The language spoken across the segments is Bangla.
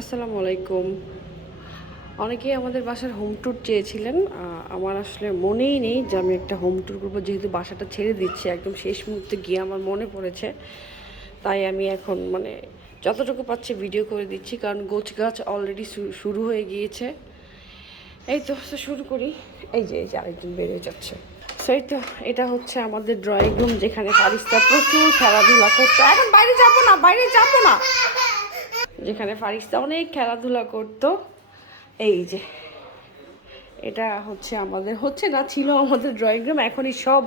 আসসালামু আলাইকুম। অনেকেই আমাদের বাসার হোম ট্যুর চেয়েছিলেন। আমার আসলে মনেই নেই যে আমি একটা হোম ট্যুর করবো, যেহেতু বাসাটা ছেড়ে দিচ্ছি একদম শেষ মুহূর্তে গিয়ে আমার মনে পড়েছে। তাই আমি এখন যতটুকু পাচ্ছি ভিডিও করে দিচ্ছি, কারণ গোছগাছ অলরেডি শুরু হয়ে গিয়েছে। এই তো শুরু করি। এই যে আরেকজন বেরিয়ে যাচ্ছে। সেই তো এটা হচ্ছে আমাদের ড্রয়িং রুম, যেখানে ফারিস্তা প্রচুর খেলাধুলা করতো। এখন বাইরে যাবো না, বাইরে যাবো না। যেখানে ফারিস্তা অনেক খেলাধুলা করতো। এই যে এটা হচ্ছে আমাদের, হচ্ছে না, ছিল আমাদের ড্রয়িং রুম। এখনই সব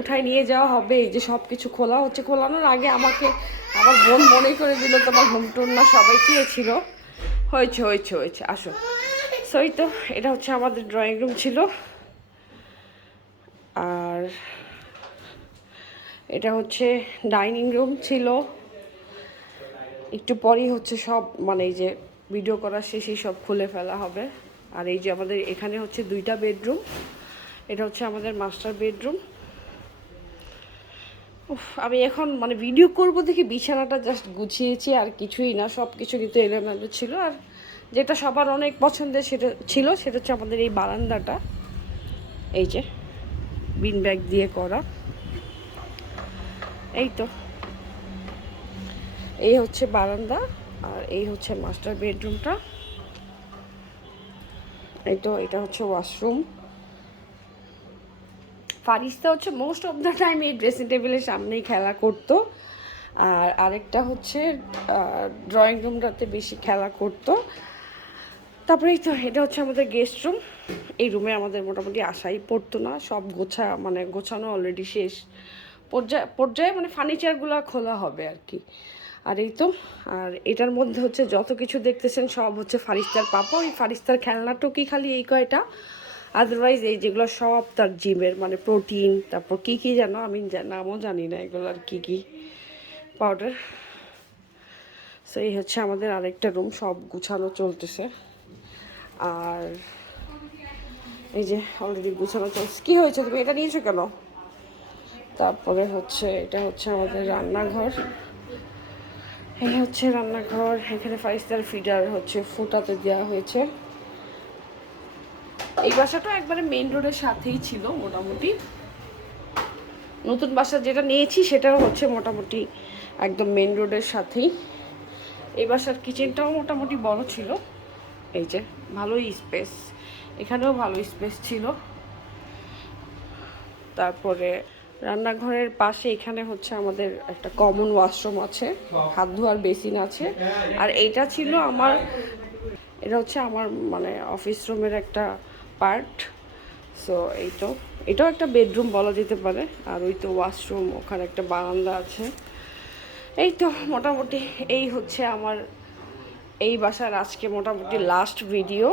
উঠায় নিয়ে যাওয়া হবে। এই যে সব কিছু খোলা হচ্ছে। খোলানোর আগে আমাকে আমার বোন মনে করে দিল তোমার হোম ট্যুর না, সবাই চেয়েছিল। হয়েছে হয়েছে হয়েছে, আসো। সই তো এটা হচ্ছে আমাদের ড্রয়িং রুম ছিল। আর এটা হচ্ছে ডাইনিং রুম ছিল। একটু পরেই হচ্ছে সব এই যে ভিডিও করা শেষেই সব খুলে ফেলা হবে। আর এই যে আমাদের এখানে হচ্ছে 2টা বেডরুম। এটা হচ্ছে আমাদের মাস্টার বেডরুম। আমি এখন ভিডিও করব দেখি বিছানাটা জাস্ট গুছিয়েছি, আর কিছুই না। সব কিছু কিন্তু এলোমেলো ছিল। আর যেটা সবার অনেক পছন্দের সেটা হচ্ছে আমাদের এই বারান্দাটা। এই যে বিন ব্যাগ দিয়ে করা। এই তো এই হচ্ছে বারান্দা, আর এই হচ্ছে মাস্টার বেডরুমটা। এই তো এটা হচ্ছে ওয়াশরুম। ফারিস্তা হচ্ছে মোস্ট অফ দ্য টাইম এই ড্রেসিং টেবিলের সামনেই খেলা করতো। আর আরেকটা হচ্ছে ড্রয়িং রুমটাতে বেশি খেলা করতো। তারপরে এই তো এটা হচ্ছে আমাদের গেস্ট রুম। এই রুমে আমাদের মোটামুটি আশাই পড়তো না। সব গোছানো অলরেডি শেষ পর্যায়ে ফার্নিচারগুলো খোলা হবে আর কি। আর এই তো, আর এটার মধ্যে হচ্ছে যত কিছু দেখতেছেন সব হচ্ছে ফারিস্তার পাপা। ওই ফারিস্তার খেলনাটুকুই খালি এই কয়টা, আদারওয়াইজ এই যেগুলো সব তার জিমের প্রোটিন, তারপর কী যেন আমি নামও জানি না এগুলোর কী পাউডার। সো এই হচ্ছে আমাদের আরেকটা রুম, সব গুছানো চলতেছে। আর এই যে অলরেডি গুছানো চলছে। কী হয়েছে, তুমি এটা নিয়েছো কেন? তারপরে হচ্ছে এটা হচ্ছে আমাদের রান্নাঘর। এই হচ্ছে রান্নাঘর। এখানে 5 স্টার ফিডার হচ্ছে ফুটাতে দেওয়া হয়েছে। এই বাসাটা একবারে মেইন রোডের সাথেই ছিল মোটামুটি। নতুন বাসা যেটা নিয়েছি সেটাও হচ্ছে মোটামুটি একদম মেইন রোডের সাথেই। এই বাসার কিচেনটাও মোটামুটি বড় ছিল। এই যে ভালোই স্পেস, এখানেও ভালো স্পেস ছিল। তারপরে রান্নাঘরের পাশে এখানে হচ্ছে আমাদের একটা কমন ওয়াশরুম আছে, হাত ধোয়ার বেসিন আছে। আর এটা ছিল আমার, এটা হচ্ছে আমার অফিস রুমের একটা পার্ট। সো এই তো এটাও একটা বেডরুম বলা যেতে পারে। আর ওই তো ওয়াশরুম, ওখানে একটা বারান্দা আছে। এই তো মোটামুটি এই হচ্ছে আমার এই বাসার আজকে মোটামুটি লাস্ট ভিডিও,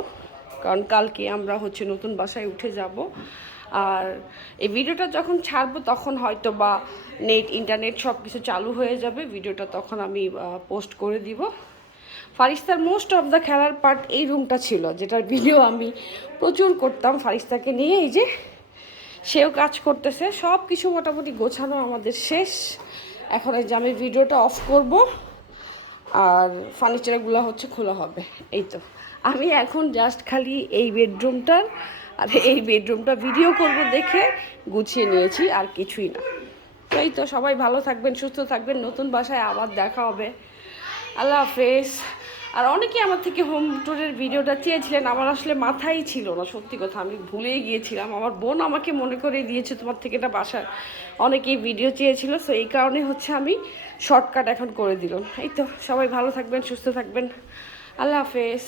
কারণ কালকে আমরা হচ্ছে নতুন বাসায় উঠে যাব। আর এই ভিডিওটা যখন ছাড়বো তখন হয়তো বা ইন্টারনেট সব কিছু চালু হয়ে যাবে, ভিডিওটা তখন আমি পোস্ট করে দিব। ফারিস্তার মোস্ট অফ দ্য খেলার পার্ট এই রুমটা ছিল, যেটার ভিডিও আমি প্রচুর করতাম ফারিস্তাকে নিয়ে। এই যে সেও কাজ করতেছে, সব কিছু মোটামুটি গোছানো আমাদের শেষ। এখন এই যে আমি ভিডিওটা অফ করব, আর ফার্নিচারগুলো হচ্ছে খোলা হবে। এই তো আমি এখন জাস্ট খালি এই বেডরুমটার আর এই বেডরুমটা ভিডিও করব দেখে গুছিয়ে নিয়েছি, আর কিছুই না। এই তো সবাই ভালো থাকবেন, সুস্থ থাকবেন। নতুন বাসায় আবার দেখা হবে। আল্লাহ হাফেজ। আর অনেকেই আমার থেকে হোম ট্যুরের ভিডিওটা চেয়েছিলেন, আমার আসলে মাথায় ছিল না, সত্যি কথা আমি ভুলেই গিয়েছিলাম। আমার বোন আমাকে মনে করে দিয়েছে তোমার থেকে এটা বাসার অনেকেই ভিডিও চেয়েছিল। সো এই কারণে হচ্ছে আমি শর্টকাট এখন করে দিলাম। এই তো সবাই ভালো থাকবেন, সুস্থ থাকবেন। আল্লাহ হাফেজ।